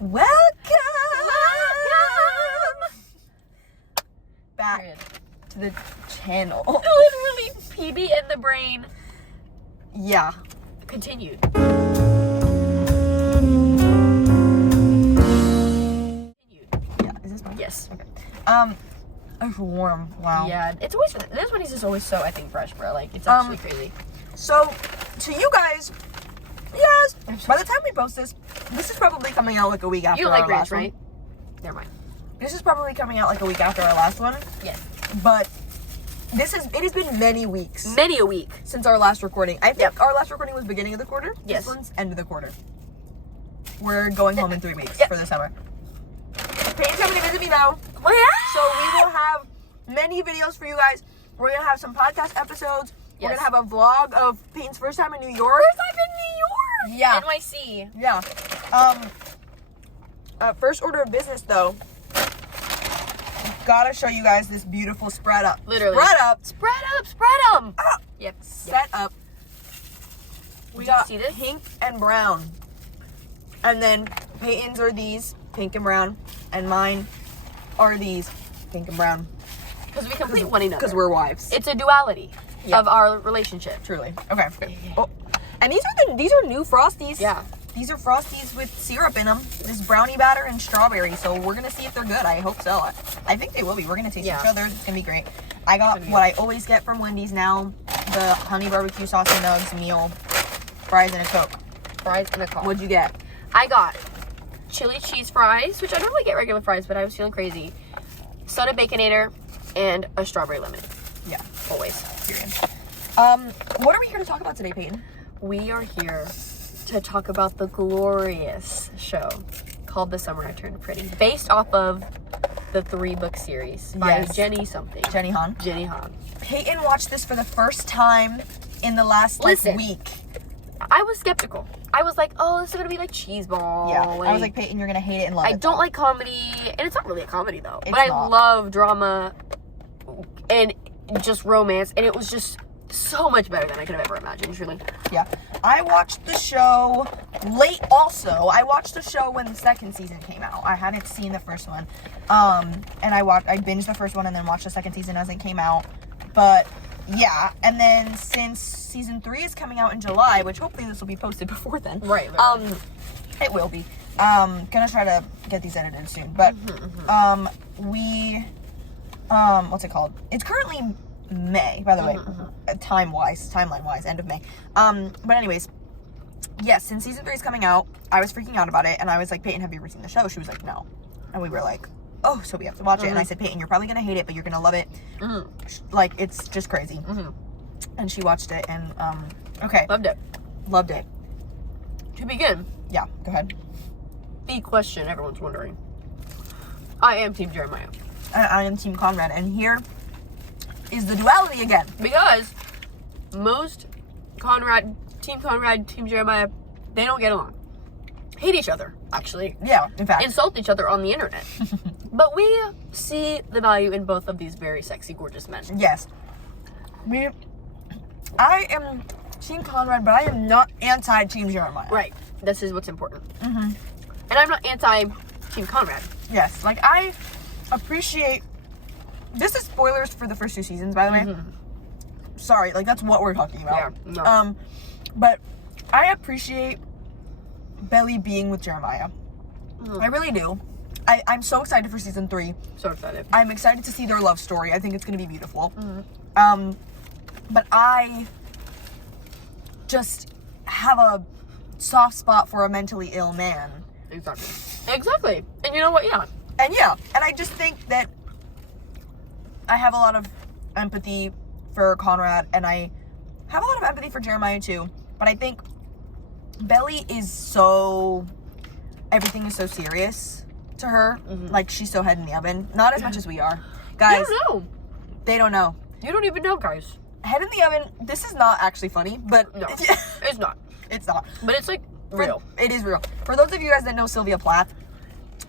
Welcome back to the channel. Literally, PB in the brain. Yeah. Continued. Yeah, is this mine? Yes. Okay. It's warm. Wow. Yeah, it's always, this one is just always so, I think, fresh, bro. Like, it's actually crazy. So, to you guys, yes, by the time we post this is probably coming out like a week after You don't our like last ranch, right? one. Never mind. This is probably coming out like a week after our last one. Yes. But it has been many weeks. Many a week. Since our last recording. I think our last recording was beginning of the quarter. Yes. This one's end of the quarter. We're going home in 3 weeks for the summer. Payne's coming to visit me now. Well, yeah. So we will have many videos for you guys. We're going to have some podcast episodes. We're going to have a vlog of Payne's first time in New York. First time in New York. Yeah. NYC. Yeah. First order of business though. Gotta show you guys this beautiful spread up. Literally. Spread up. Spread up. Spread them. Yep. Set up. We got see this? pink and brown. And then Peyton's are these, pink and brown. And mine are these, pink and brown. Because we complete one another. Because we're wives. It's a duality of our relationship. Truly. Okay. Oh. And these are new Frosties. Yeah. These are Frosties with syrup in them. This brownie batter and strawberry. So we're gonna see if they're good. I hope so. I think they will be. We're gonna taste each other. It's gonna be great. I got what I always get from Wendy's now: the honey barbecue sauce and nugs meal, fries and a Coke. Fries and a Coke. What'd you get? I got chili cheese fries, which I normally get regular fries, but I was feeling crazy. Soda Baconator and a strawberry lemonade. Yeah, always. Period. What are we here to talk about today, Peyton? We are here to talk about the glorious show called The Summer I Turned Pretty, based off of the 3-book series by Jenny something. Jenny Han. Jenny Han. Peyton watched this for the first time in the last week. I was skeptical. I was like, oh, this is gonna be like cheeseball. Yeah. I was like, Peyton, you're gonna hate it and love it. I don't like comedy, and it's not really a comedy though. It's but I not. love drama and just romance, and it was just so much better than I could have ever imagined, truly. Yeah. I watched the show late also. I watched the show when the second season came out. I hadn't seen the first one. And I binged the first one and then watched the second season as it came out. But yeah, and then since season 3 is coming out in July, which hopefully this will be posted before then. Right. It will be. Gonna try to get these edited soon. But what's it called? It's currently May, by the way, timeline-wise, end of May. But anyways, yes, since season 3 is coming out, I was freaking out about it, and I was like, Peyton, have you ever seen the show? She was like, no. And we were like, oh, so we have to watch it. And I said, Peyton, you're probably gonna hate it, but you're gonna love it. Like, it's just crazy. And she watched it, and okay. Loved it. To begin, yeah, go ahead. The question everyone's wondering. I am Team Jeremiah. I am Team Conrad, and here is the duality again. Because most Team Conrad, Team Jeremiah, they don't get along. Hate each other, actually. Yeah, in fact. Insult each other on the internet. But we see the value in both of these very sexy, gorgeous men. Yes. I am Team Conrad, but I am not anti-Team Jeremiah. Right. This is what's important. And I'm not anti-Team Conrad. Yes. Like, I appreciate... This is spoilers for the first 2 seasons, by the way. Sorry, like, that's what we're talking about. Yeah, no. But I appreciate Belly being with Jeremiah. I really do. I'm so excited for season 3. So excited. I'm excited to see their love story. I think it's going to be beautiful. But I just have a soft spot for a mentally ill man. Exactly. And you know what? Yeah. And I just think that I have a lot of empathy for Conrad, and I have a lot of empathy for Jeremiah too. But I think Belly is everything is so serious to her. Like, she's so head in the oven. Not as much as we are. Guys, they don't know. You don't even know, guys. Head in the oven, this is not actually funny, but... No, it's not. It's not. But it's, like, real. It is real. For those of you guys that know Sylvia Plath,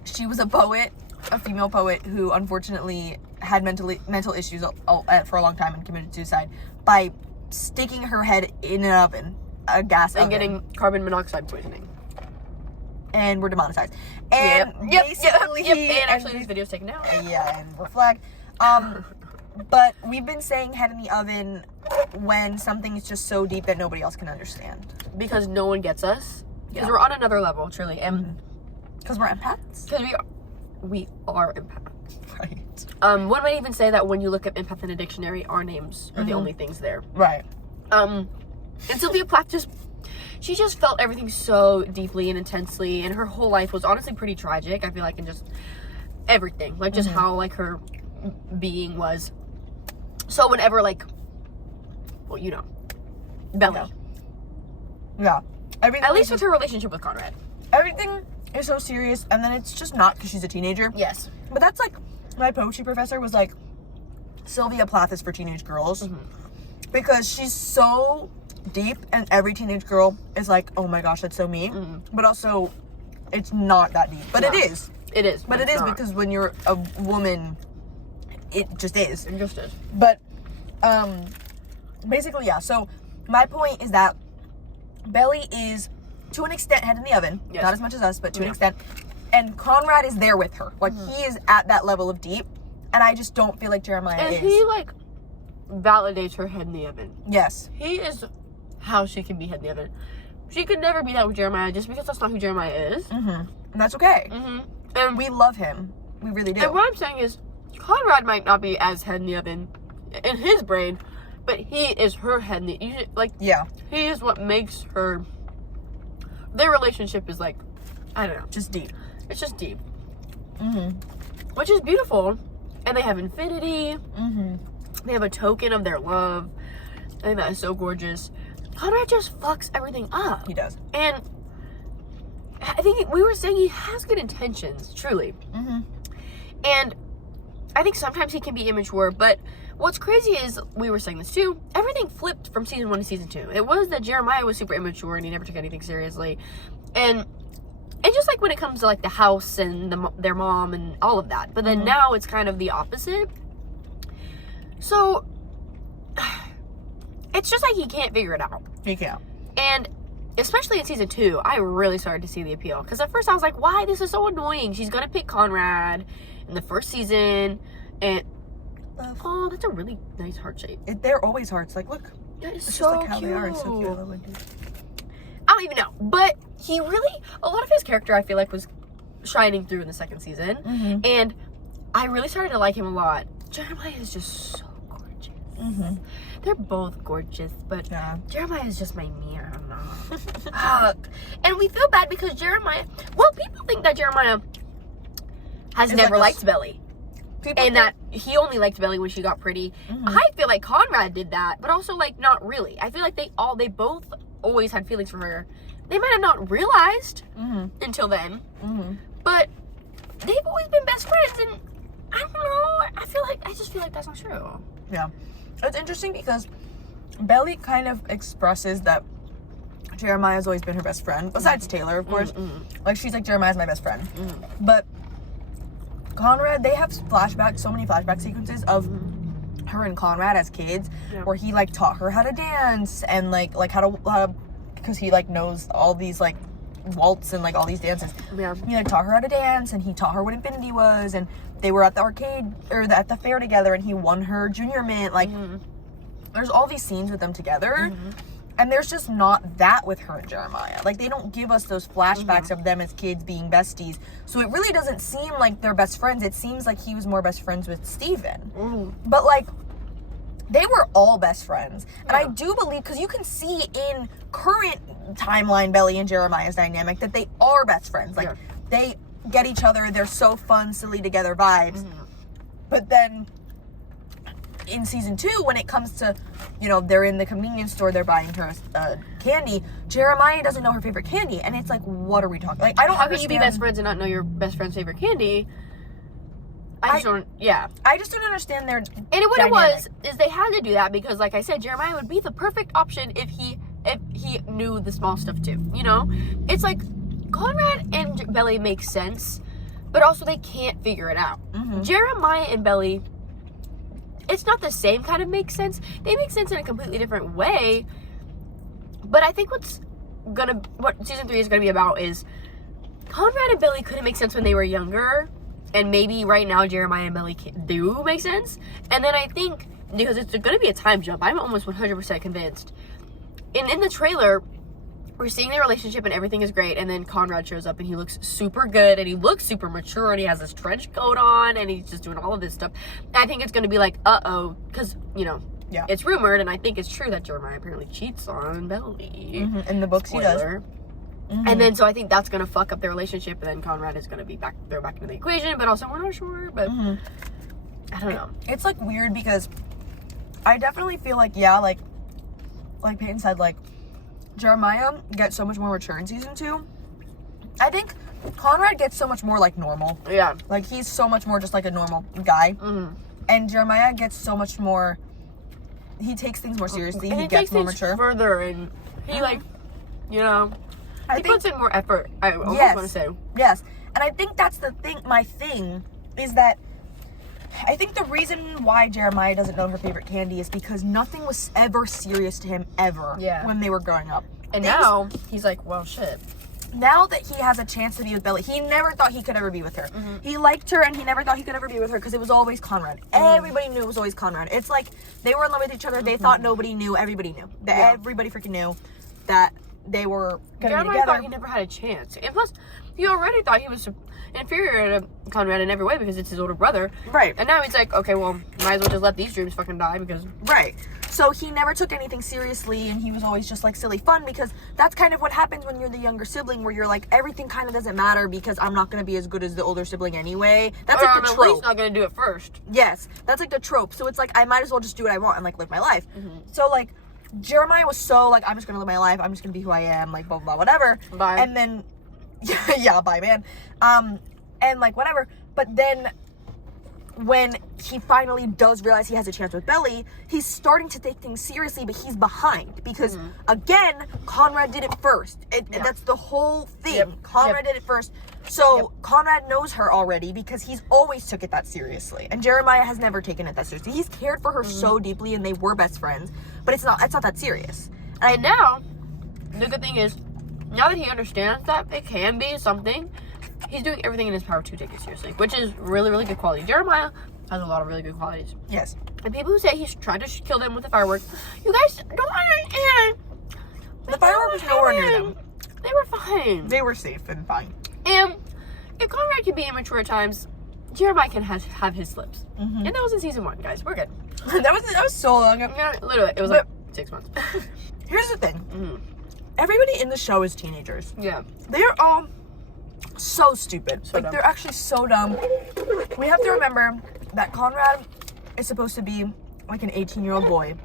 she was a poet, a female poet, who unfortunately had mental issues for a long time and committed suicide by sticking her head in an oven, a gas oven. And getting carbon monoxide poisoning. and we're demonetized. And basically, and actually this video's taken down. Yeah, and we're flagged. But we've been saying head in the oven when something is just so deep that nobody else can understand. Because no one gets us. Because we're on another level, truly. And because we're empaths. Because we are empaths. Right. One might even say that when you look up empath in a dictionary, our names are the only things there. Right. And Sylvia Plath she just felt everything so deeply and intensely, and her whole life was honestly pretty tragic, I feel like, in just everything. Like, just how, like, her being was. So whenever, like, well, you know, Belly. Yeah. Everything at least with her relationship with Conrad. Everything is so serious, and then it's just not because she's a teenager. Yes. But that's like, my poetry professor was like, Sylvia Plath is for teenage girls. Because she's so deep, and every teenage girl is like, oh my gosh, that's so me. But also, it's not that deep. But it is. It is. But it is not. Because when you're a woman, it just is. It just is. But, basically, yeah. So, my point is that Belly is, to an extent, head in the oven. Yes. Not as much as us, but to an extent. And Conrad is there with her. Like, he is at that level of deep. And I just don't feel like Jeremiah is. And he, like, validates her head in the oven. Yes. He is how she can be head in the oven. She could never be that with Jeremiah just because that's not who Jeremiah is. And that's okay. And we love him. We really do. And what I'm saying is, Conrad might not be as head in the oven in his brain, but he is her head in the like. Yeah. He is what makes her. Their relationship is like, I don't know, just deep. It's just deep. Which is beautiful, and they have infinity. They have a token of their love. I think that is so gorgeous. Conrad just fucks everything up. He does. And I think we were saying he has good intentions, truly. And I think sometimes he can be immature, but what's crazy is, we were saying this too, everything flipped from season 1 to season 2. It was that Jeremiah was super immature and he never took anything seriously. And just like when it comes to like the house and their mom and all of that. But then now it's kind of the opposite. So it's just like he can't figure it out. He can't. And especially in season 2, I really started to see the appeal. Because at first I was like, why? This is so annoying. She's going to pick Conrad in the first season. And, oh, that's a really nice heart shape. They're always hearts. Like, look. That is it's so just like how cute. they are. It's so cute. I don't even know. But he really, a lot of his character, I feel like, was shining through in the second season. And I really started to like him a lot. Jeremiah is just so gorgeous. They're both gorgeous, but Jeremiah is just my man. And we feel bad because Jeremiah, well, people think that Jeremiah has never liked Belly. And that he only liked Belly when she got pretty. I feel like Conrad did that, but also, like, not really. I feel like they both always had feelings for her. They might have not realized until then, but they've always been best friends, and I don't know, I just feel like that's not true. Yeah. It's interesting because Belly kind of expresses that Jeremiah's always been her best friend, besides Taylor, of course. Like, she's like, Jeremiah's my best friend. But Conrad, they have flashbacks, so many flashback sequences of her and Conrad as kids, where he, like, taught her how to dance, and, like how to, because he, like, knows all these, like, waltz and, like, all these dances. He, like, taught her how to dance, and he taught her what infinity was, and they were at the arcade, or at the fair together, and he won her junior mint. Like, there's all these scenes with them together, and there's just not that with her and Jeremiah. Like, they don't give us those flashbacks of them as kids being besties, so it really doesn't seem like they're best friends. It seems like he was more best friends with Steven. But, like, they were all best friends. And I do believe, because you can see in current timeline Belly and Jeremiah's dynamic, that they are best friends. Like, they get each other, they're so fun, silly together vibes. But then in season 2, when it comes to, you know, they're in the convenience store, they're buying her candy, Jeremiah doesn't know her favorite candy, and it's like, what are we talking? Like, I don't. How can you be best friends and not know your best friend's favorite candy? I just don't understand their. And what it was is they had to do that because, like I said, Jeremiah would be the perfect option if he knew the small stuff too. You know, it's like Conrad and Belly make sense, but also they can't figure it out. Jeremiah and Belly, it's not the same kind of make sense. They make sense in a completely different way. But I think what season 3 is gonna be about is Conrad and Billy couldn't make sense when they were younger, and maybe right now Jeremiah and Billy do make sense. And then I think, because it's going to be a time jump, I'm almost 100% convinced. In the trailer, we're seeing their relationship and everything is great, and then Conrad shows up and he looks super good and he looks super mature and he has this trench coat on and he's just doing all of this stuff. I think it's going to be like, uh-oh, because, you know, it's rumored, and I think it's true that Jeremiah apparently cheats on Billy. In the books, Spoiler. He does. And then, so I think that's going to fuck up their relationship, and then Conrad is going to be thrown back into the equation, but also we're not sure, but I don't know. It's, like, weird because I definitely feel like, like Peyton said, like, Jeremiah gets so much more mature in season 2. I think Conrad gets so much more, like, normal. Yeah. Like, he's so much more just, like, a normal guy. And Jeremiah gets so much more, he takes things more seriously. And he gets more mature. Further, and he, like, you know, he puts in more effort, I almost want to say. Yes. And I think that's the thing, my thing, is that I think the reason why Jeremiah doesn't know her favorite candy is because nothing was ever serious to him, ever, when they were growing up. And now, he's like, well, shit. Now that he has a chance to be with Billy, he never thought he could ever be with her. He liked her, and he never thought he could ever be with her because it was always Conrad. Everybody knew it was always Conrad. It's like they were in love with each other. They thought nobody knew. Everybody knew. Everybody freaking knew that they were going to be together. Thought he never had a chance. And plus, he already thought he was inferior to Conrad in every way because it's his older brother. Right. And now he's like, okay, well, might as well just let these dreams fucking die because... Right. So he never took anything seriously, and he was always just, like, silly fun, because that's kind of what happens when you're the younger sibling, where you're like, everything kind of doesn't matter because I'm not going to be as good as the older sibling anyway. That's like the trope. At least not going to do it first. Yes. That's like the trope. So it's like, I might as well just do what I want and, like, live my life. So, like, Jeremiah was so, like, I'm just going to live my life. I'm just going to be who I am, like, blah, blah, whatever. Bye. And then, bye, man. And, like, whatever. But then when he finally does realize he has a chance with Billy, he's starting to take things seriously, but he's behind because, again, Conrad did it first. That's the whole thing. Conrad did it first. So Conrad knows her already because he's always took it that seriously. And Jeremiah has never taken it that seriously. He's cared for her so deeply, and they were best friends, but it's not that serious. And now, the good thing is, now that he understands that it can be something, he's doing everything in his power to take it seriously, which is really, really good quality. Jeremiah has a lot of really good qualities. Yes. And people who say he's trying to kill them with the fireworks, you guys don't understand. The fireworks was nowhere near them. They were fine. They were safe and fine. And if Conrad can be immature at times, Jeremiah can have his slips. And that was in season 1, guys. We're good. that was so long ago. Yeah, literally, it was like 6 months. Here's the thing. Everybody in the show is teenagers. Yeah. They're all so stupid. So dumb. They're actually so dumb. We have to remember that Conrad is supposed to be like an 18-year-old boy.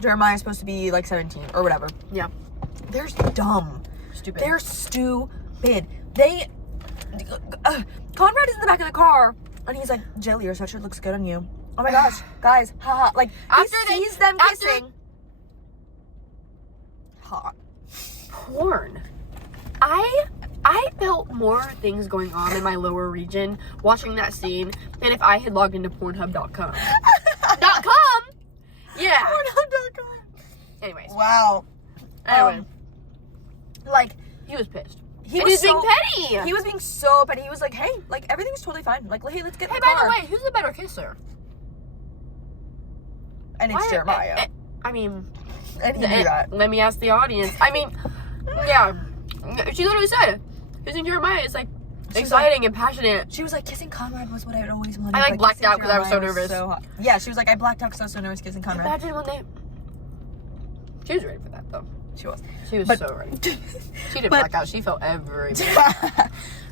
Jeremiah is supposed to be like 17 or whatever. Yeah. They're dumb. Stupid. They're stupid. Conrad is in the back of the car, and he's like, Jelly, your sweatshirt looks good on you. Oh my gosh, guys, haha. Like, he sees them kissing. Hot. Porn. I felt more things going on in my lower region watching that scene than if I had logged into Pornhub.com. .com? Yeah. Pornhub.com. Anyways. Wow. Anyway. Like, he was pissed. He was being petty. He was being so petty. He was like, hey, like, everything's totally fine. Like, hey, let's get in the by car. the way, who's the better kisser? And it's Jeremiah. I mean... And he knew that. Let me ask the audience. I mean, yeah. She literally said, kissing Jeremiah is, like, exciting and passionate. She was like, kissing Conrad was what I would always wanted. I, like, blacked out because I was so nervous. Yeah, she was like, I blacked out because I was so nervous kissing Conrad. Imagine when they... She was ready for that, though. She was. She was so ready. She didn't black out. She felt every minute.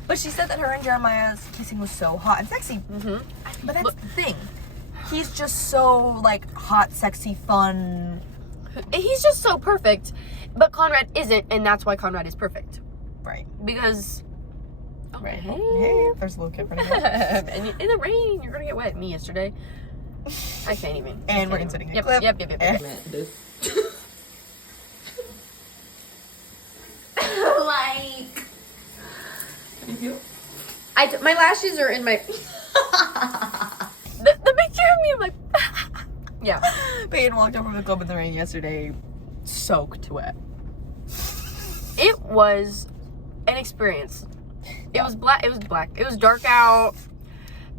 But she said that her and Jeremiah's kissing was so hot and sexy. But that's the thing. He's just so, like, hot, sexy, fun. He's just so perfect. But Conrad isn't, and that's why Conrad is perfect. Right. Because... Oh, right. Hey, there's a little kid running around. And in the rain, you're gonna get wet. Me yesterday. I can't even. And we're inserting a clip. Yep. Like... my lashes are in my... the picture of me, I'm like... Yeah. Peyton walked over the club in the rain yesterday, soaked wet. It was an experience. It was black. It was black. It was dark out.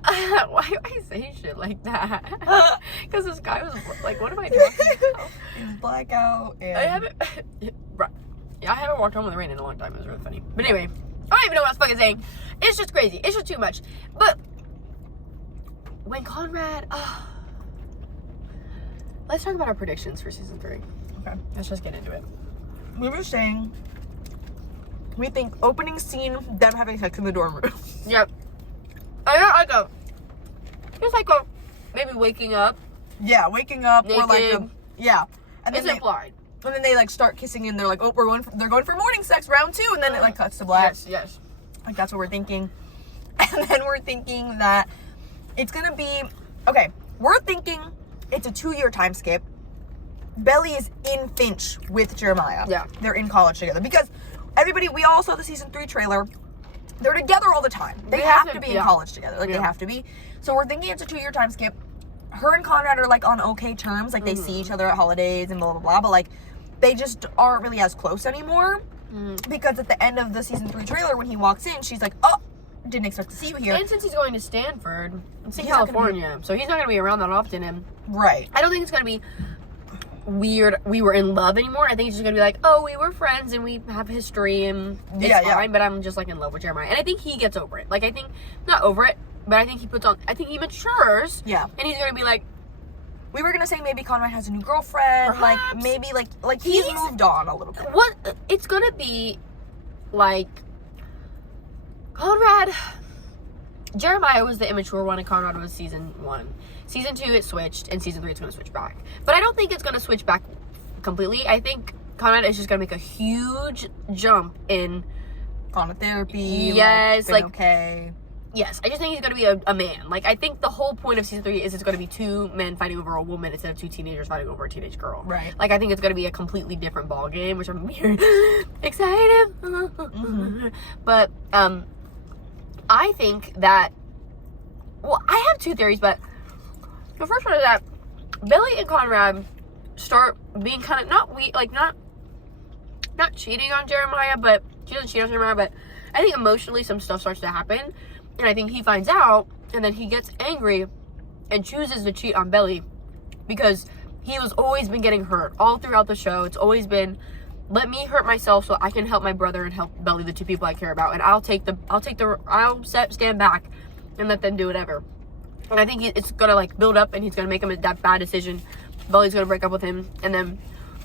Why do I say shit like that? Because the sky was like, what am I doing? It was blackout. And I haven't. I haven't walked home in the rain in a long time. It was really funny. But anyway, I don't even know what I was fucking saying. It's just crazy. It's just too much. But when Conrad, let's talk about our predictions for season 3. Okay. Let's just get into it. We were saying we think opening scene, them having sex in the dorm room. Yep. I got like a maybe waking up. Yeah, waking up Naked. or like yeah. And It's then implied. and then they like start kissing and they're like, oh, they're going for morning sex round 2, and then it like cuts to black. Yes. Like that's what we're thinking. And then we're thinking that it's gonna be okay. We're thinking it's a 2-year time skip. Belly is in Finch with Jeremiah. Yeah. They're in college together because we all saw the season 3 trailer. They're together all the time. They have to be in college together. Like they have to be. So we're thinking it's a 2-year time skip. Her and Conrad are like on okay terms. Like they see each other at holidays and blah blah blah. But like they just aren't really as close anymore. Because at the end of the season 3 trailer, when he walks in, she's like, oh, didn't expect to see you here. And since he's going to Stanford, it's in He's not California, so he's not going to be around that often. And Right. I don't think it's going to be weird we were in love anymore. I think it's just going to be like, oh, we were friends and we have history and it's fine, but I'm just like in love with Jeremiah. And I think he gets over it. Like, I think, not over it, but I think he matures. Yeah. And he's going to be like, We were gonna say maybe Conrad has a new girlfriend. Perhaps. Like maybe like he's moved on a little bit. what it's going to be like, Jeremiah was the immature one and Conrad was season 1. Season 2 it switched, and season 3 it's going to switch back. But I don't think it's going to switch back completely. I think Conrad is just going to make a huge jump in Gone to therapy. Yes, like okay. Yes, I just think he's going to be a man. Like, I think the whole point of season 3 is it's going to be 2 men fighting over a woman instead of 2 teenagers fighting over a teenage girl. Right. Like, I think it's going to be a completely different ball game, which I'm very excited. But, I think that, well, I have 2 theories, but the first one is that Billy and Conrad start being kind of, not cheating on Jeremiah, but she doesn't cheat on Jeremiah, but I think emotionally some stuff starts to happen. And I think he finds out, and then he gets angry and chooses to cheat on Belly because he was always been getting hurt all throughout the show. It's always been, let me hurt myself so I can help my brother and help Belly, the 2 people I care about, and I'll stand back and let them do whatever. And I think it's gonna like build up, and he's gonna make him that bad decision. Belly's gonna break up with him, and then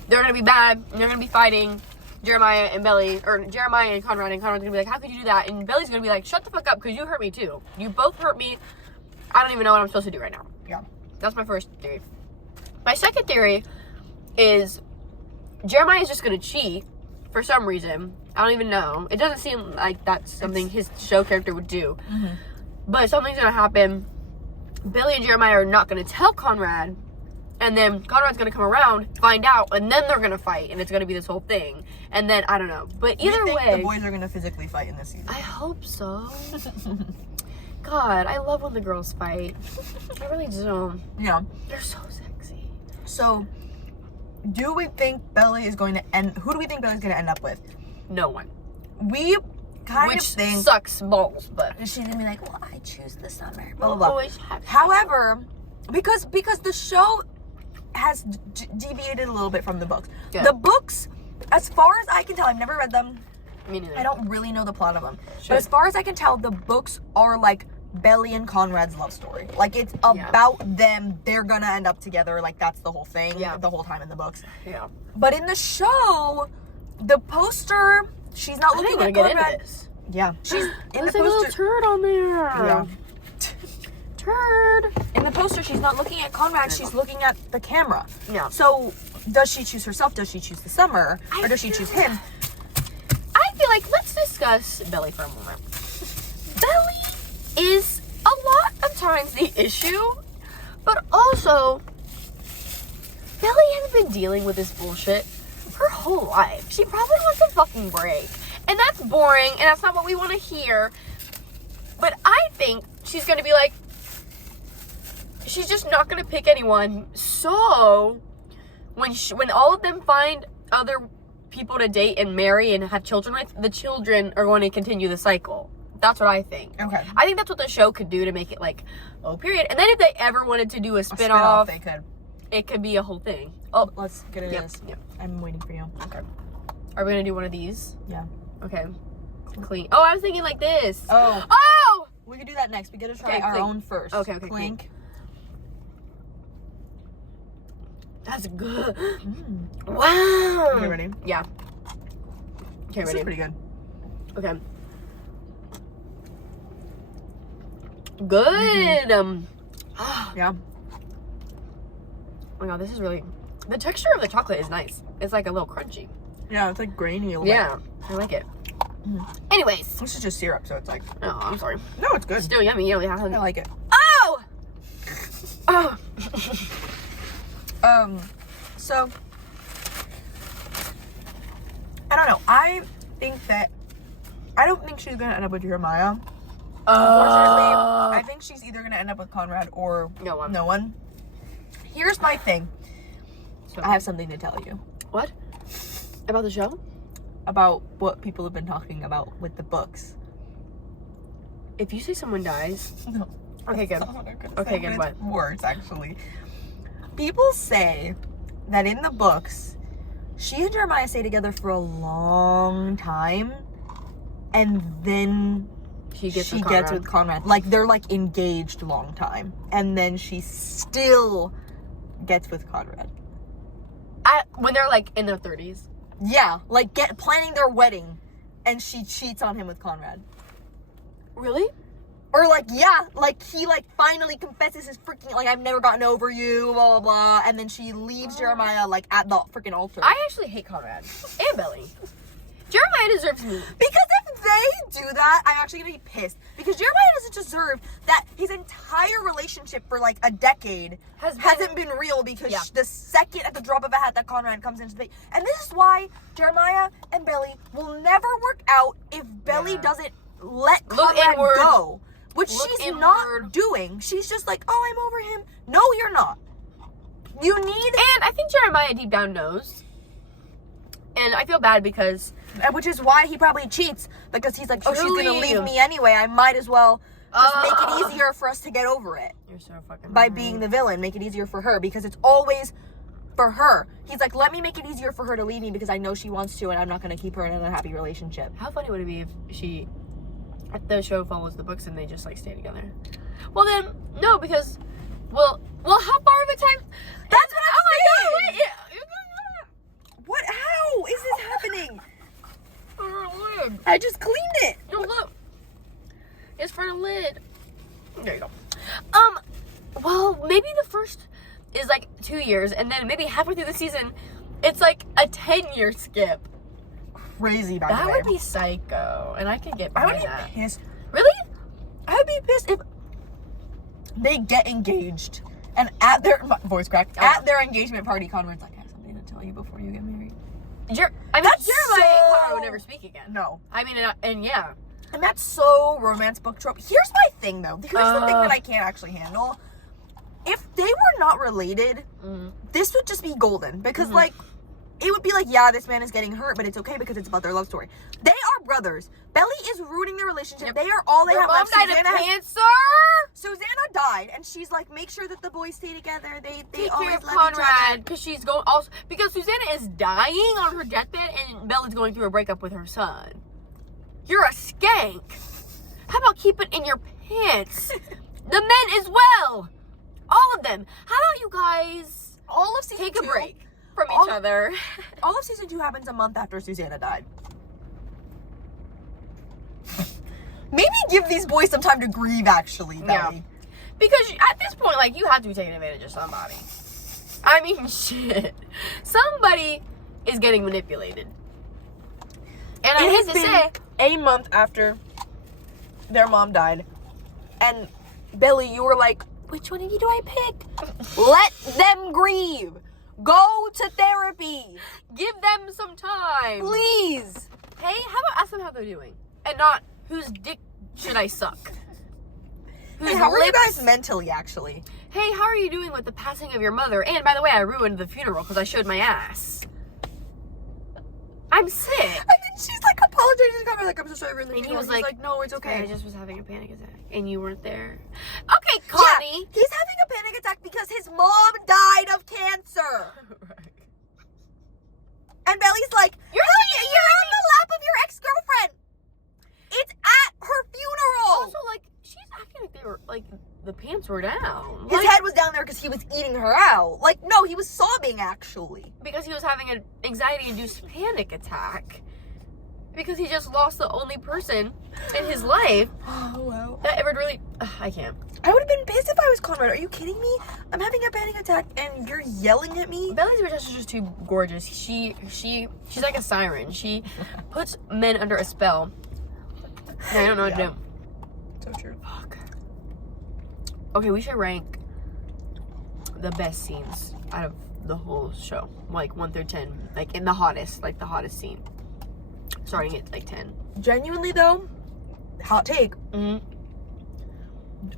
they're gonna be bad, and they're gonna be fighting. Jeremiah and Conrad, and Conrad's gonna be like, how could you do that? And Belly's gonna be like, shut the fuck up, because you hurt me too. You both hurt me. I don't even know what I'm supposed to do right now. Yeah. That's my first theory. My second theory is Jeremiah is just gonna cheat for some reason. I don't even know. It doesn't seem like that's something his show character would do. Mm-hmm. But something's gonna happen. Billy and Jeremiah are not gonna tell Conrad. And then Conrad's gonna come around, find out, and then they're gonna fight, and it's gonna be this whole thing. And then I don't know, but either way, the boys are gonna physically fight in this season. I hope so. God, I love when the girls fight. I really do. Yeah, They're so sexy. So, do we think Belly is going to end? Who do we think Belly's going to end up with? No one. We kind Which of think sucks balls, but she's gonna be like, well, I choose the summer. Blah we'll blah blah. always have. However, because the show has deviated a little bit from the books. Yeah. The books, as far as I can tell, I've never read them. Me neither. I don't really know the plot of them. Should. But as far as I can tell, the books are like Belly and Conrad's love story. Like it's about them. They're gonna end up together. Like that's the whole thing. Yeah. The whole time in the books. Yeah. But in the show, the poster, she's not looking at Conrad. Yeah. She's in the There's a little poster. turd on there. Yeah. Turd. In the poster, she's not looking at Conrad. She's looking at the camera. Yeah. So, does she choose herself? Does she choose the summer? Or does she choose him? I feel like let's discuss Belly for a moment. Belly is a lot of times the issue, but also Belly has been dealing with this bullshit her whole life. She probably wants a fucking break. And that's boring, and that's not what we want to hear. But I think she's going to be like, she's just not going to pick anyone. So, when all of them find other people to date and marry and have children with, the children are going to continue the cycle. That's what I think. Okay. I think that's what the show could do to make it like, oh, period. And then if they ever wanted to do a spin-off, they could. It could be a whole thing. Oh, Let's get into this. Yep. I'm waiting for you. Okay. Are we gonna do one of these? Yeah. Okay. Clean. Oh, I was thinking like this. Oh. Oh! We could do that next. We gotta try Okay, our clink. own first. Okay, Clink. That's good. Mm. Wow. Okay, ready? Yeah. Okay, This ready? is pretty good. Okay. Good. Yeah. Oh my god, this is really... The texture of the chocolate is nice. It's like a little crunchy. Yeah, it's like grainy a little Yeah, I like it. Anyways. This is just syrup, so it's like... Oh, I'm sorry. No, it's good. Still yummy. You don't have I to... like it. Oh! Oh! So... I don't know. I don't think she's gonna end up with Jeremiah. Unfortunately, I think she's either gonna end up with Conrad or No one. no one. Here's my thing. So, I have something to tell you what? About the show? about what people have been talking about with the books. If you say someone dies... No. Okay, good. That's not what I'm gonna Okay, say, good. but it's What? words, actually. People say that in the books, she and Jeremiah stay together for a long time, and then She gets with Conrad. Like, they're, like, engaged long time. And then she still gets with Conrad. When they're like in their 30s. Yeah, like, planning their wedding, and she cheats on him with Conrad. Really? Or, like, yeah, like, he, like, finally confesses his freaking, like, I've never gotten over you, blah, blah, blah. And then she leaves Jeremiah, like, at the freaking altar. I actually hate Conrad. And Belly. Jeremiah deserves me. Because if they do that, I'm actually gonna be pissed. Because Jeremiah doesn't deserve that his entire relationship for, like, a decade hasn't been real because Yeah. the second at the drop of a hat that Conrad comes into the... And this is why Jeremiah and Belly will never work out if Belly Yeah. doesn't let Look Conrad inward. go. Which Look she's inward. not doing. She's just like, oh, I'm over him. No, you're not. You need... And I think Jeremiah deep down knows. And I feel bad because... Which is why he probably cheats. Because he's like, oh, she's gonna Truly. leave me anyway. I might as well just make Ugh. it easier for us to get over it. You're so fucking By right. being the villain. Make it easier for her. Because it's always for her. He's like, let me make it easier for her to leave me because I know she wants to and I'm not gonna keep her in an unhappy relationship. How funny would it be if the show follows the books and they just like stay together? Well then, no, because, well, how far of a time? That's what I'm Oh saying! my god! What? How is this happening? Wait. I just cleaned it. No, look. It's for the lid. There you go. Well, maybe the first is like 2 years, and then maybe halfway through the season, it's like a 10-year skip. Crazy, by That the way. would be psycho, and I could get I would behind be that. pissed. Really? I would be pissed if they get engaged and at their voice crack at their engagement party, Conrad's like, I have something to tell you before you get married. That's Jeremiah and so- Conrad would never speak again. No, I mean, and yeah. and that's so romance book trope. Here's my thing, though. Here's the thing that I can't actually handle. If they were not related, this would just be golden because, like, it would be like, yeah, this man is getting hurt, but it's okay because it's about their love story. They are brothers. Belly is ruining their relationship. Yep. They are all they Their have mom left. died of Susanna cancer. Susanna died, and she's like, make sure that the boys stay together. They Take always care of love each other. Conrad because she's going also because Susanna is dying on her deathbed and Bella's going through a breakup with her son. You're a skank. How about keep it in your pants? The men as well. All of them. How about you guys All of season take 2, a break from all- each other? All of season 2 happens a month after Susanna died. Maybe give these boys some time to grieve, actually, Belly. Yeah. Because at this point, like, you have to be taking advantage of somebody. I mean, shit. Somebody is getting manipulated. And I hate to say, a month after their mom died, and Belly, you were like, which one of you do I pick? Let them grieve. Go to therapy. give them some time. Please. Hey, how about ask them how they're doing? And not, whose dick should I suck? Hey, how are you guys mentally, actually? Hey, how are you doing with the passing of your mother? And by the way, I ruined the funeral because I showed my ass. I'm sick. And then she's like, apologizing to Conrad, like, I'm so sorry. Really. And he was He's like, no, it's okay. I just was having a panic attack, and you weren't there. Okay, Connie. Yeah, he's having a panic attack because his mom died of cancer. Right. And Belly's like, you're on the lap of your ex-girlfriend. It's at her funeral. Also, like, she's acting like they were, like, the pants were down. His head was down there because he was eating her out. Like, no, he was sobbing, actually. Because he was having an anxiety-induced panic attack. Because he just lost the only person in his life Oh, wow. that ever really... I can't. I would have been pissed if I was Conrad. Are you kidding me? I'm having a panic attack and you're yelling at me? Belly's bitch is just too gorgeous. She's like a siren. She puts men under a spell. And I don't know what to do. So true. Fuck. Okay, we should rank the best scenes out of the whole show. Like 1 through 10. Like in the hottest scene. Starting at like 10. Genuinely, though, hot take. Mm-hmm.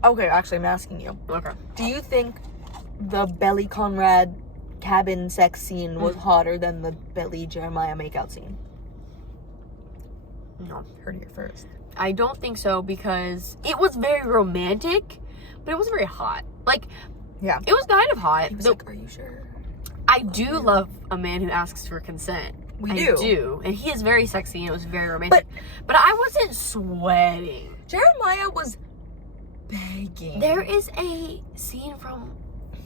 Okay, actually, I'm asking you. Okay. Do you think the Belly Conrad cabin sex scene was hotter than the Belly Jeremiah makeout scene? No. Heard it here first. I don't think so because it was very romantic, but it wasn't very hot. Like, Yeah. it was kind of hot. He was like, are you sure? I do love a man who asks for consent. We I do. do. And he is very sexy and it was very romantic. But I wasn't sweating. Jeremiah was begging. There is a scene from,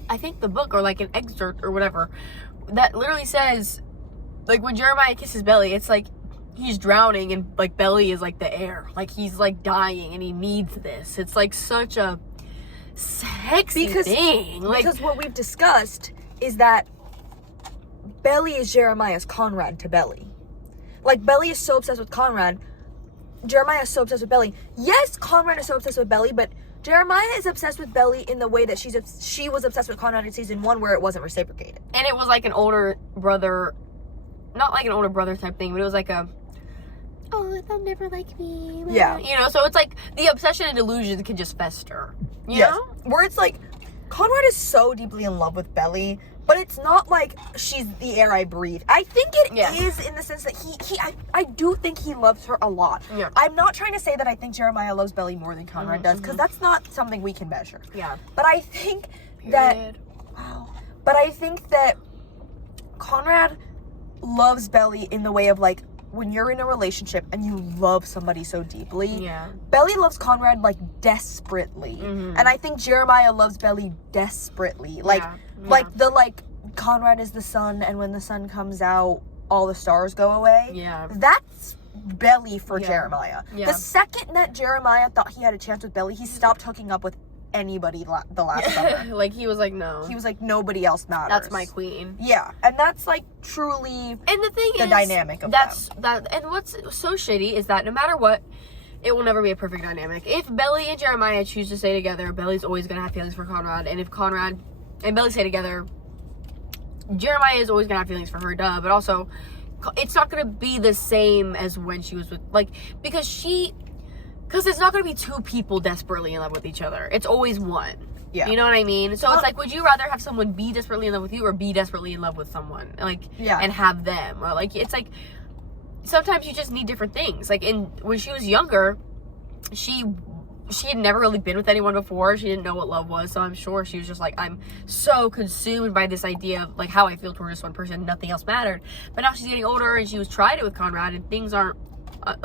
I think, the book or like an excerpt or whatever that literally says, like, when Jeremiah kisses Belly, it's like he's drowning and like Belly is like the air. Like he's like dying and he needs this. It's like such a sexy thing. Like, because what we've discussed is that Belly is Jeremiah's Conrad to Belly. Like, Belly is so obsessed with Conrad. Jeremiah is so obsessed with Belly. Yes, Conrad is so obsessed with Belly, but Jeremiah is obsessed with Belly in the way that she was obsessed with Conrad in season 1 where it wasn't reciprocated. and it was like an older brother, not like an older brother type thing, but it was like a, oh, they'll never like me. Yeah. You know, so it's like the obsession and delusion can just fester. You know? Where it's like, Conrad is so deeply in love with Belly, but it's not like she's the air I breathe. I think it is in the sense that I do think he loves her a lot. Yeah. I'm not trying to say that I think Jeremiah loves Belly more than Conrad does, because that's not something we can measure. Yeah. But I think Period. but I think that Conrad loves Belly in the way of, like, when you're in a relationship and you love somebody so deeply, Belly loves Conrad, like, desperately. Mm-hmm. And I think Jeremiah loves Belly desperately. Like, Conrad is the sun, and when the sun comes out, all the stars go away. Yeah. That's Belly for Jeremiah. Yeah. The second that Jeremiah thought he had a chance with Belly, he stopped hooking up with anybody the last summer. Like, he was like, no. He was like, nobody else matters. That's my queen. Yeah, and that's, like, truly And the thing the is, dynamic of that. And what's so shitty is that no matter what, it will never be a perfect dynamic. If Belly and Jeremiah choose to stay together, Belly's always gonna have feelings for Conrad. And if Conrad and Belly stay together, Jeremiah is always gonna have feelings for her, duh. But also, it's not gonna be the same as when she was with, like, because it's not gonna be two people desperately in love with each other. It's always one. Yeah. You know what I mean? So it's like, would you rather have someone be desperately in love with you or be desperately in love with someone? Like, and have them? Or, like, it's like, sometimes you just need different things. Like, when she was younger, she had never really been with anyone before. She didn't know what love was. So I'm sure she was just like, I'm so consumed by this idea of, like, how I feel towards this one person. Nothing else mattered. But now she's getting older and she was tried it with Conrad and things aren't,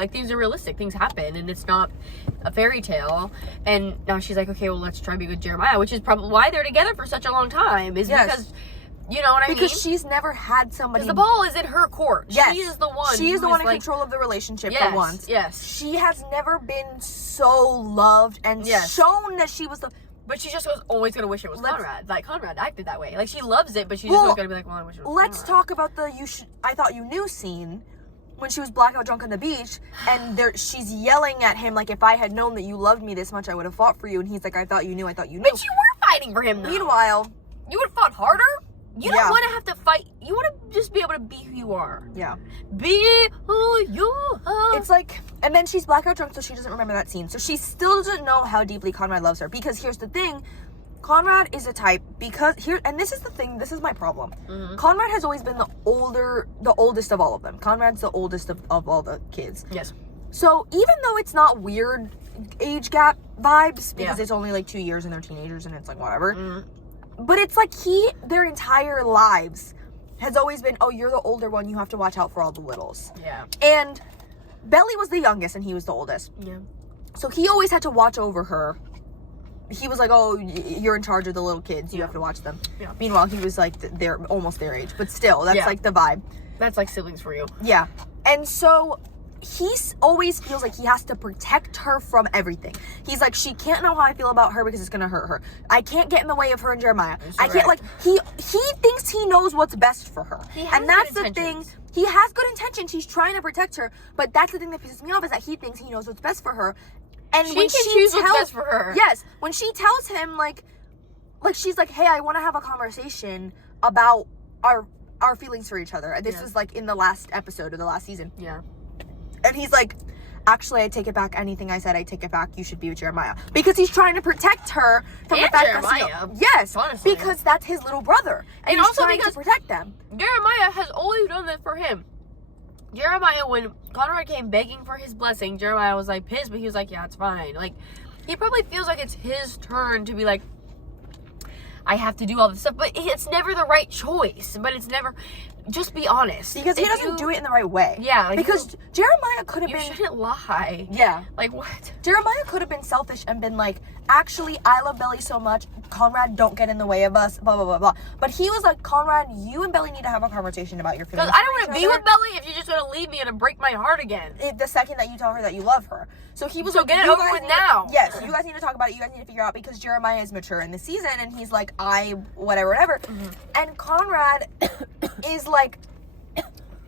things are realistic. Things happen and it's not a fairy tale. And now she's like, okay, well, let's try to be with Jeremiah, which is probably why they're together for such a long time. Is because, you know what I mean? Because she's never had somebody. Because the ball is in her court. Yes. She is the one. She is the one in like, control of the relationship yes, for once. Yes. She has never been so loved and shown that she was the. But she just was always going to wish it was Conrad. Like, Conrad acted that way. Like, she loves it, but she just was going to be like, well, I wish it was Let's Conrad. talk about the I thought you knew scene when she was blackout drunk on the beach and she's yelling at him like, if I had known that you loved me this much, I would have fought for you. And he's like, I thought you knew. But you were fighting for him, though. Meanwhile, you would have fought harder. You don't want to have to fight. You want to just be able to be who you are. Yeah. Be who you are. It's like, and then she's blackout drunk, so she doesn't remember that scene. So she still doesn't know how deeply Conrad loves her. Because here's the thing, Conrad is a type because here, and this is the thing, this is my problem. Conrad has always been the oldest of all of them. Conrad's the oldest of all the kids. Yes. So even though it's not weird age gap vibes, because it's only like 2 years and they're teenagers and it's like whatever, but it's like their entire lives has always been, oh, you're the older one, you have to watch out for all the littles. Yeah. And Belly was the youngest and he was the oldest. Yeah. So he always had to watch over her. He was like, oh, you're in charge of the little kids, you have to watch them. Yeah. Meanwhile, he was like, they're almost their age, but still, that's like the vibe. That's like siblings for you. Yeah. And so he always feels like he has to protect her from everything. He's like, she can't know how I feel about her because it's gonna hurt her. I can't get in the way of her and Jeremiah. I can't, like, he thinks he knows what's best for her. And that's the thing. He has good intentions. He's trying to protect her, but that's the thing that pisses me off is that he thinks he knows what's best for her. And when she choose what's best for her. Yes. When she tells him, like she's like, hey, I want to have a conversation about our feelings for each other. This was like in the last episode of the last season. Yeah. And he's like, actually, I take it back. Anything I said, I take it back. You should be with Jeremiah. Because he's trying to protect her from the fact Jeremiah, that yes, honestly. because that's his little brother. And he's also trying to protect them. Jeremiah has always done that for him. Jeremiah, when Conrad came begging for his blessing, Jeremiah was like pissed, but he was like, yeah, it's fine. Like, he probably feels like it's his turn to be like, I have to do all this stuff, but it's never the right choice. But it's never, just be honest. Because he doesn't do it in the right way. Yeah. Like because Jeremiah could have been. You shouldn't lie. Yeah. Like, what? Jeremiah could have been selfish and been like, actually, I love Belly so much. Conrad, don't get in the way of us, blah, blah, blah, blah. But he was like, Conrad, you and Belly need to have a conversation about your feelings. Because I don't want to be with Belly if you're just going to leave me and break my heart again. The second that you tell her that you love her. So he was so like, get it over with now. Yes, you guys need to talk about it. You guys need to figure out, because Jeremiah is mature in the season and he's like, whatever. And Conrad is like,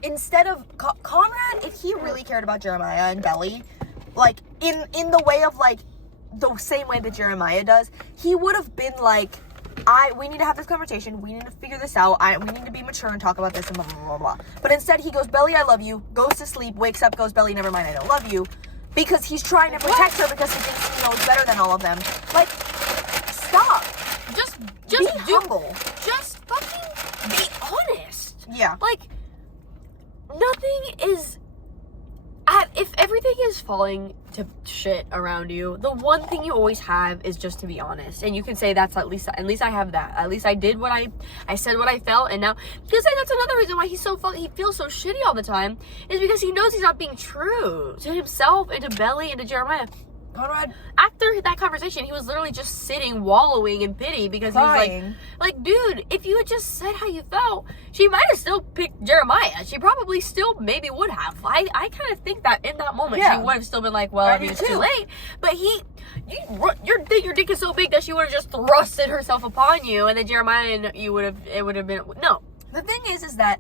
instead of Conrad, if he really cared about Jeremiah and Belly, like in the way of like the same way that Jeremiah does, he would have been like, we need to have this conversation, we need to figure this out, we need to be mature and talk about this and blah blah blah blah. But instead he goes, Belly, I love you, goes to sleep, wakes up, goes, Belly, never mind, I don't love you, because he's trying to protect her because he thinks he knows better than all of them. Like, stop. Just be humble. Just fucking be honest. Yeah. Like, nothing is, if everything is falling to shit around you, the one thing you always have is just to be honest. And you can say that's at least I have that. At least I did what I said what I felt, and now, because that's another reason why he feels so shitty all the time, is because he knows he's not being true to himself and to Belly and to Jeremiah. Conrad, after that conversation, he was literally just sitting, wallowing in pity because crying. He was like, dude, if you had just said how you felt, she might have still picked Jeremiah. She probably still maybe would have. I kind of think that in that moment, she would have still been like, well, I mean, it's too late. But your dick is so big that she would have just thrusted herself upon you, and then Jeremiah and you would have been, no. The thing is that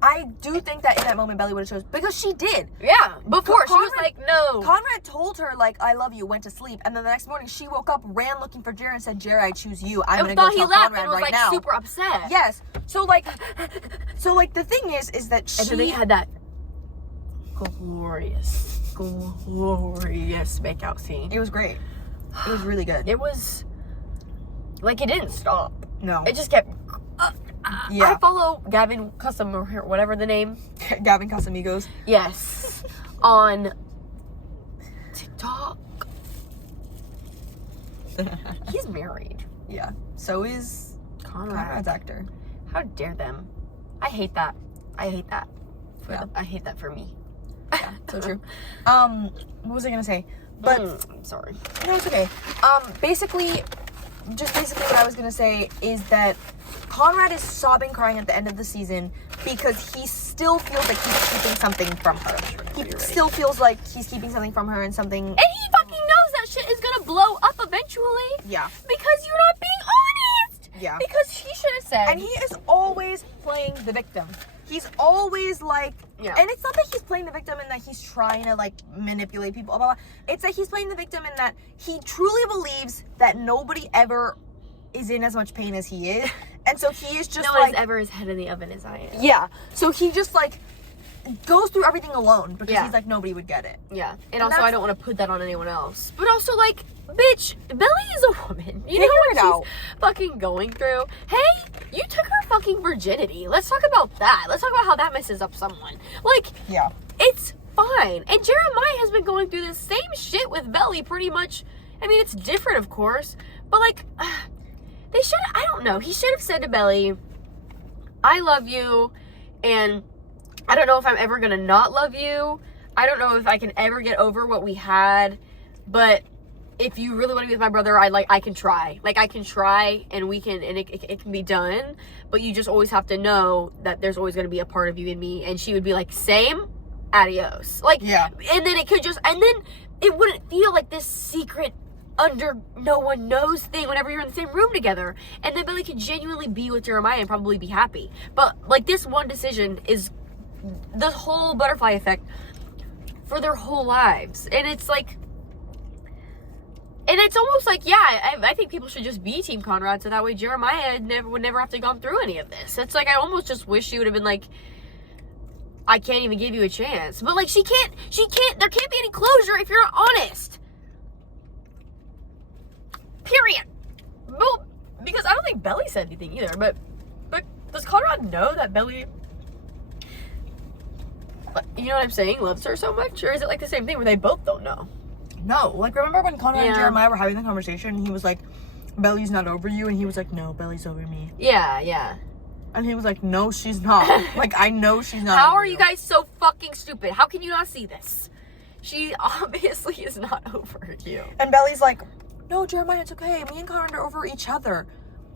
I do think that in that moment Belly would have chosen, because she did. Yeah, before she was like, no. Conrad told her, like, I love you, went to sleep, and then the next morning she woke up, ran looking for Jared, and said, Jared, I choose you. I'm gonna go tell Conrad and was, right now. Super upset. Yes. So like the thing is that she. And then they had that glorious makeout scene. It was great. It was really good. It was like, it didn't stop. No. It just kept. Yeah. I follow Gavin Custom or whatever the name. Gavin Casamigos. Yes. On TikTok. He's married. Yeah. So is Conrad's actor. How dare them? I hate that. I hate that for me. Yeah, so true. What was I gonna say? But I'm sorry. No, it's okay. Basically what I was gonna say is that Conrad is sobbing, crying at the end of the season because he still feels like he's keeping something from her. He still feels like he's keeping something from her and something. And he fucking knows that shit is gonna blow up eventually. Yeah. Because you're not being honest. Yeah. Because he should have said. And he is always playing the victim. He's always like, yeah. And it's not that he's playing the victim and that he's trying to like manipulate people, blah, blah, blah. It's that he's playing the victim and that he truly believes that nobody ever is in as much pain as he is. And so he is just no one is ever as head in the oven as I am. Yeah. So he just like goes through everything alone because Yeah. he's like, nobody would get it. Yeah. And also, I don't want to put that on anyone else. But also, like, bitch, Belly is a woman. You know what she's fucking going through? Hey, you took her fucking virginity. Let's talk about that. Let's talk about how that messes up someone. Like, Yeah. it's fine. And Jeremiah has been going through the same shit with Belly pretty much. I mean, it's different, of course. But, like, they should, I don't know. He should have said to Belly, I love you, and I don't know if I'm ever gonna not love you. I don't know if I can ever get over what we had, but if you really want to be with my brother, I can try. Like, I can try, and we can, and it can be done, but you just always have to know that there's always gonna be a part of you in me. And she would be like, same, adios. Like, Yeah. And then it could just, and then it wouldn't feel like this secret under no one knows thing whenever you're in the same room together. And then Billy could genuinely be with Jeremiah and probably be happy. But, like, this one decision is the whole butterfly effect for their whole lives. And it's like, and it's almost like, yeah, I think people should just be Team Conrad, so that way Jeremiah would never have to gone through any of this. It's like, I almost just wish she would have been like, I can't even give you a chance. But, like, she can't, there can't be any closure if you're not honest. Period. Well, because I don't think Belly said anything either, but does Conrad know that Belly, you know what I'm saying, loves her so much? Or is it like the same thing where they both don't know? No, like, remember when Conrad and Jeremiah were having the conversation, and he was like, Belly's not over you, and he was like, no, Belly's over me. Yeah. And he was like, no, she's not. Like, I know she's not How over are you guys so fucking stupid? How can you not see this? She obviously is not over you. And Belly's like, no, Jeremiah, it's okay. Me and Conrad are over each other.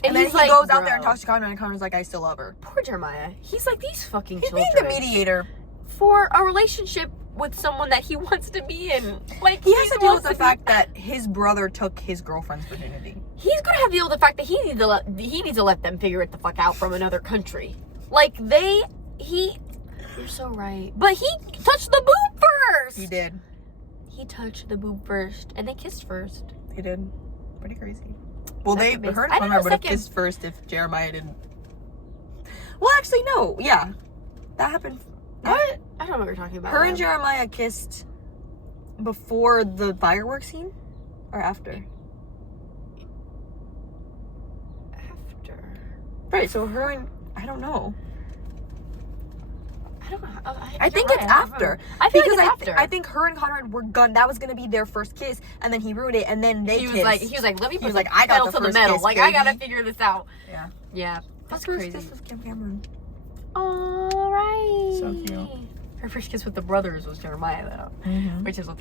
And then he like, goes out there and talks to Conrad, and Conrad's like, I still love her. Poor Jeremiah. He's like, these fucking He's children. being the mediator. For a relationship with someone that he wants to be in. Like, He has to deal with the fact that his brother took his girlfriend's virginity. He's gonna have to deal with the fact that he needs to let them figure it the fuck out from another country. Like, you're so right. But he touched the boob first! He did. He touched the boob first, and they kissed first. They did. Pretty crazy. Well, her and I know Conrad would have second. kissed first if Jeremiah didn't. Well, actually, no. Yeah. That happened. What? I don't know what you're talking about. Her and Jeremiah kissed before the fireworks scene? Or after? After. Right, so her and... I don't know. I don't know. I think it's after. I feel like it's after. I think her and Conrad were that was gonna be their first kiss, and then he ruined it, and then they kissed. He was like, let me put I got pedal the to the first metal. kiss, Like, I baby. gotta figure this out. Yeah. That's Her crazy. first kiss was Kim Cameron. Alright. So cute. Her first kiss with the brothers was Jeremiah, though. Mm-hmm. Which is what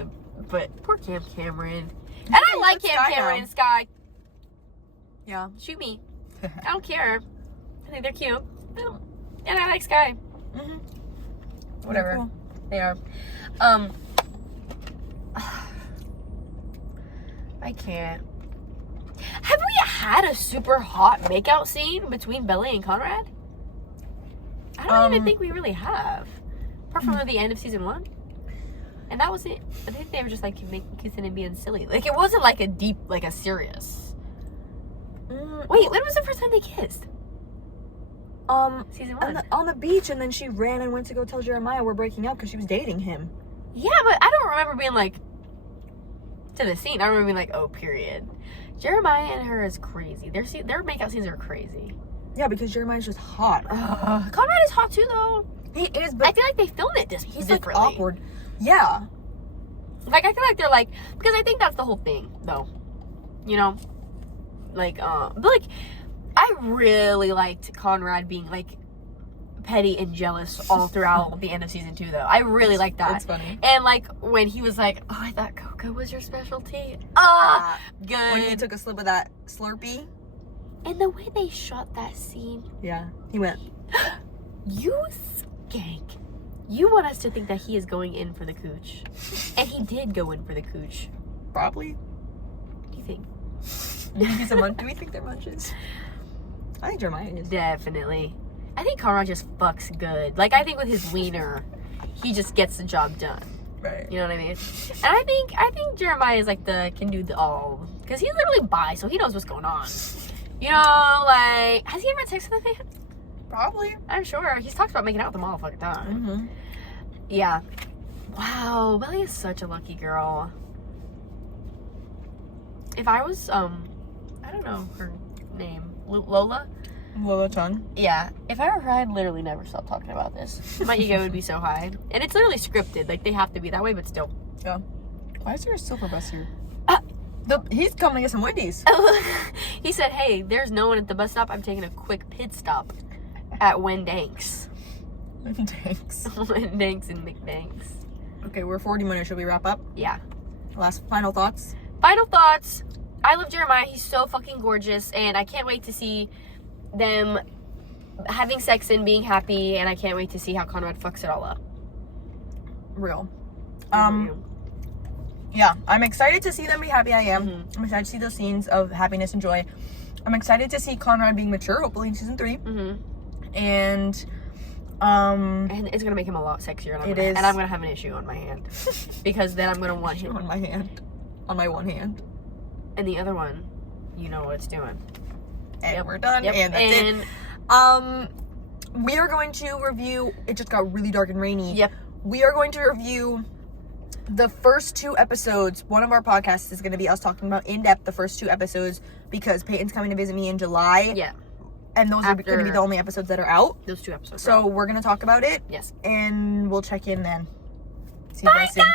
but poor Cam Cameron. And I like Cam Cameron and Sky. Yeah. Shoot me. I don't care. I think they're cute. And I like Sky. Mm-hmm. Whatever. Cool. They are. I can't. Have we had a super hot makeout scene between Belly and Conrad? I don't even think we really have. Apart from the end of season 1. And that was it. I think they were just like kissing and being silly. Like, it wasn't like a deep, like a serious. Wait, when was the first time they kissed? Season 1. On the beach, and then she ran and went to go tell Jeremiah we're breaking up because she was dating him. Yeah, but I don't remember being like, to the scene. I remember being like, oh, period. Jeremiah and her is crazy. Their makeout scenes are crazy. Yeah, because Jeremiah's just hot. Conrad is hot too, though. He is, but I feel like they filmed it he's differently. like awkward. Yeah. Like, I feel like they're like, because I think that's the whole thing, though. You know? Like, but like, I really liked Conrad being like petty and jealous all throughout the end of season 2, though. I really liked that. It's funny. And like, when he was like, oh, I thought Coca was your specialty. Good. When he took a slip of that Slurpee. And the way they shot that scene. Yeah. He went. You skank. You want us to think that he is going in for the cooch. And he did go in for the cooch. Probably. What do you think? Do we think they're munches? I think Jeremiah is. Definitely. I think Conrad just fucks good. Like, I think with his wiener, he just gets the job done. Right. You know what I mean? And I think Jeremiah is like can do the all. Because he's literally bi, so he knows what's going on. You know, like, has he ever had sex with a man? Probably. I'm sure. He's talked about making out with them all the fucking time. Mm-hmm. Yeah. Wow, Belly is such a lucky girl. If I was, I don't know her name, Lola? Lola Chung. Yeah. If I were her, I'd literally never stop talking about this. My ego would be so high. And it's literally scripted. Like, they have to be that way, but still. Yeah. Why is there a silver bus here? He's coming to get some Wendy's. He said, hey, there's no one at the bus stop. I'm taking a quick pit stop at Wendanks. Thanks. Wendanks and McDanks. Okay, we're 40 minutes. Should we wrap up? Yeah. Last final thoughts? Final thoughts. I love Jeremiah. He's so fucking gorgeous, and I can't wait to see them having sex and being happy, and I can't wait to see how Conrad fucks it all up. Real. Yeah, I'm excited to see them be happy. I am. Mm-hmm. I'm excited to see those scenes of happiness and joy. I'm excited to see Conrad being mature, hopefully in season 3. Mm-hmm. And it's gonna make him a lot sexier, and is. I'm gonna have an issue on my hand because then I'm gonna want him on my hand, on my one hand, and the other one, you know what it's doing. And we're done. Yep. And that's it. We are going to review. It just got really dark and rainy. Yep. We are going to review the first 2 episodes. One of our podcasts is going to be us talking about in depth the first 2 episodes because Peyton's coming to visit me in July. Yeah. And those are going to be the only episodes that are out. Those 2 episodes. So we're going to talk about it. Yes. And we'll check in then. See you guys soon.